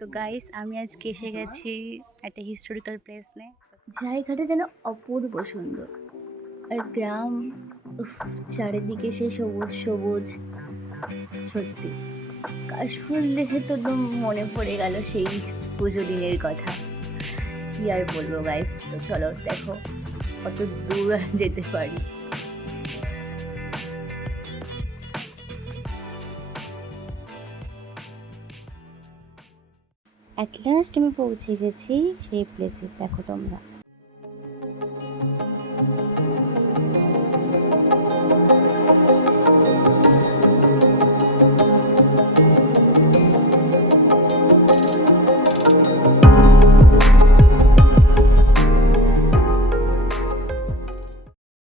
তো গাইস আমি আজকে এসে গেছি একটা হিস্টোরিক্যাল প্লেস নে। জায়গাটা যেন অপূর্ব সুন্দর। আর গ্রাম চারিদিকে সে সবুজ সবুজ। সত্যি, কাশফুল দেখে তো একদম মনে পড়ে গেল সেই পুজো দিনের কথা। কি আর বলব গাইস তো চলো, দেখো কত দূর যেতে পারি। অ্যাট লাস্ট আমি পৌঁছে গেছি সেই প্লেসে দেখো তোমরা।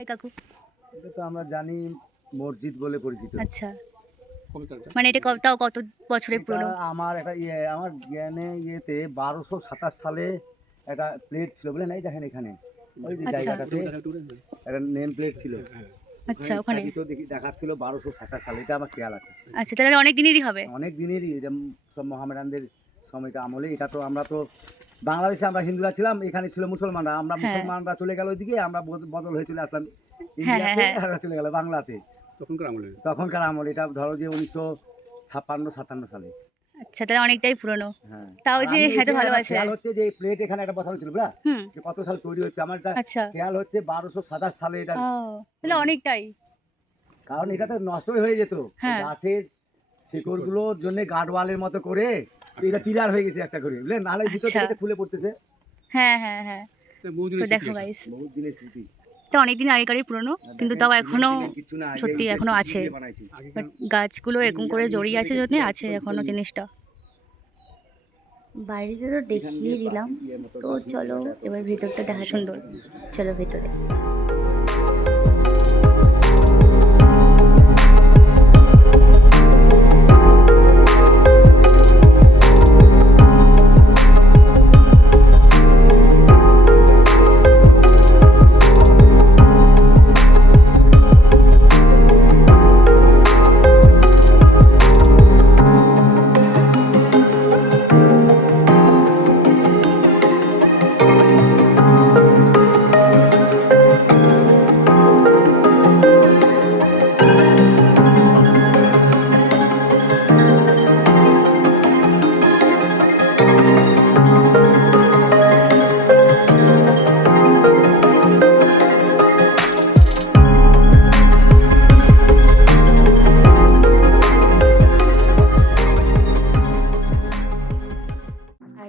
কাকু। এটা তো আমরা জানি মসজিদ বলে পরিচিত। আচ্ছা। মানে এটা কত তাও কত বছরের পুরনো? আমার একটা ইয়ে আমার জ্ঞানে ইয়েতে বারোশো সাতাশ সালে একটা প্লেট ছিল বলে নাই দেখেন এখানে। ওই যে আচ্ছা। জায়গাটাতে একটা নেম প্লেট ছিল। আচ্ছা ওখানে তো দেখি দেখাচ্ছিল বারোশো সাতাশ সালে। এটা আমার খেয়াল আছে। আচ্ছা তাহলে অনেক দিনেরই হবে। অনেক দিনেরই এটা সব মহামেডানদের সময়টা আমলে। এটা তো আমরা তো বাংলাদেশে আমরা হিন্দুরা ছিলাম এখানে ছিল মুসলমানরা। আমরা হ্যাঁ। মুসলমানরা চলে গেল ওইদিকে আমরা বদল হয়ে চলে আসলাম হ্যাঁ, ইন্ডিয়াতে হ্যাঁ। চলে গেল বাংলাতে। তখনকার আমলে? তখনকার আমল এটা ধরো যে উনিশশো ছাপ্পান্ন সাতান্ন সালে। আচ্ছা তাহলে অনেকটাই পুরনো। হ্যাঁ। তাও যে এত এসে ভালো আমার আছে খেয়াল হচ্ছে যে এই প্লেট এখানে একটা বসানো ছিল বুঝলা? যে কত সাল তৈরি হচ্ছে আমার এটা আচ্ছা। খেয়াল হচ্ছে বারোশো সাতাশ সালে এটা। তাহলে অনেকটাই। কারণ এটা তো নষ্টই হয়ে যেত। হ্যাঁ। গাছের শেকড়গুলোর জন্য গার্ড ওয়ালের মতো করে এটা পিলার হয়ে গেছে একটা করে বুঝলেন? নাহলে ভিতর আচ্ছা। থেকে খুলে পড়তেছে। হ্যাঁ হ্যাঁ হ্যাঁ। তো দেখো গাইস বহুত দিনের স্মৃতি। তো অনেকদিন আগেকারই পুরনো কিন্তু তাও এখনও সত্যি এখনও আছে। বাট গাছগুলো এরকম করে জড়িয়ে আছে জন্য আছে এখনও জিনিসটা। বাইরে তো দেখিয়ে দিলাম। তো চলো এবার ভেতরটা দেখা সুন্দর। চলো ভেতরে।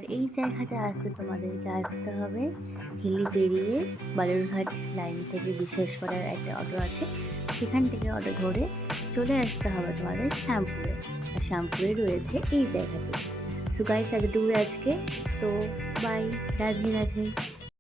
এই জায়গাটা আসতে তোমাদেরকে আসতে হবে। হিলি পেরিয়ে বালুরঘাট লাইন থেকে বিশেষ করার একটা অটো আছে। সেখান থেকে অটো ধরে চলে আসতে হবে তোমাদের শ্যামপুরে। আর শ্যামপুরে রয়েছে এই জায়গাটি। সুগাই গাইস ডুবে আজকে। তো বাই রাধে রাধে।